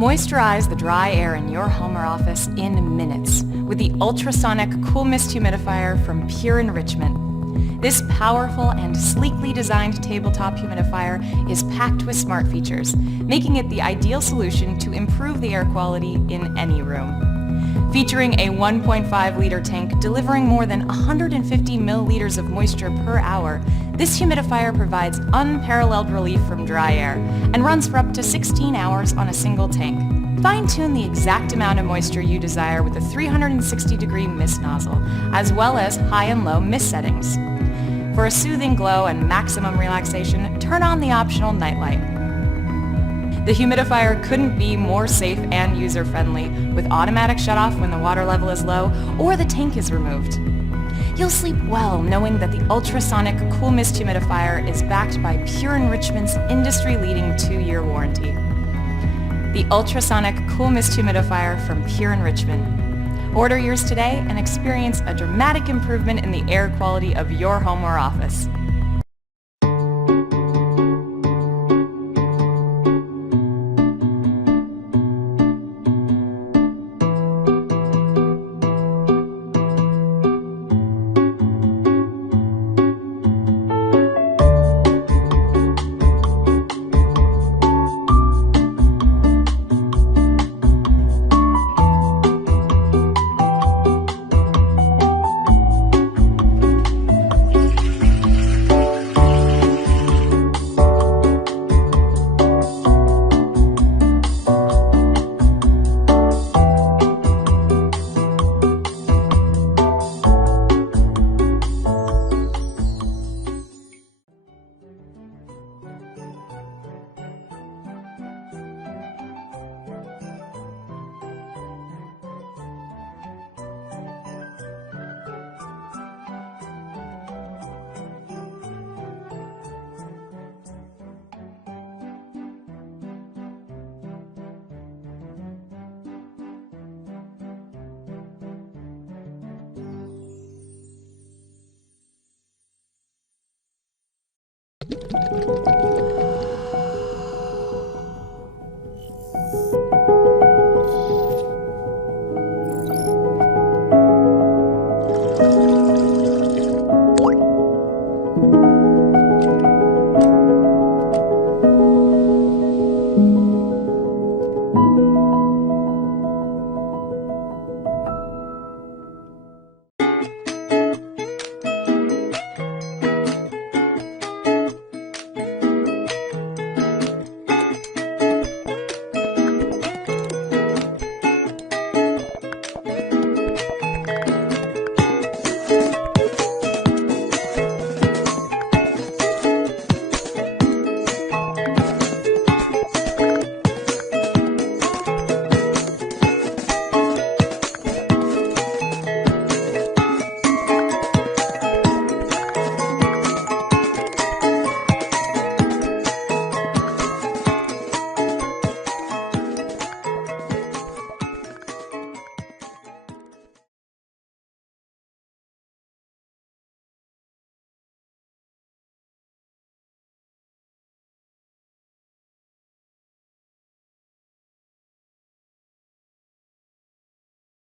Moisturize the dry air in your home or office in minutes with the Ultrasonic Cool Mist Humidifier from Pure Enrichment. This powerful and sleekly designed tabletop humidifier is packed with smart features, making it the ideal solution to improve the air quality in any room. Featuring a 1.5-liter tank delivering more than 150 milliliters of moisture per hour, this humidifier provides unparalleled relief from dry air and runs for up to 16 hours on a single tank. Fine-tune the exact amount of moisture you desire with a 360-degree mist nozzle, as well as high and low mist settings. For a soothing glow and maximum relaxation, turn on the optional nightlight. The humidifier couldn't be more safe and user-friendly, with automatic shutoff when the water level is low or the tank is removed. You'll sleep well knowing that the Ultrasonic Cool Mist Humidifier is backed by Pure Enrichment's industry-leading 2-year warranty. The Ultrasonic Cool Mist Humidifier from Pure Enrichment. Order yours today and experience a dramatic improvement in the air quality of your home or office.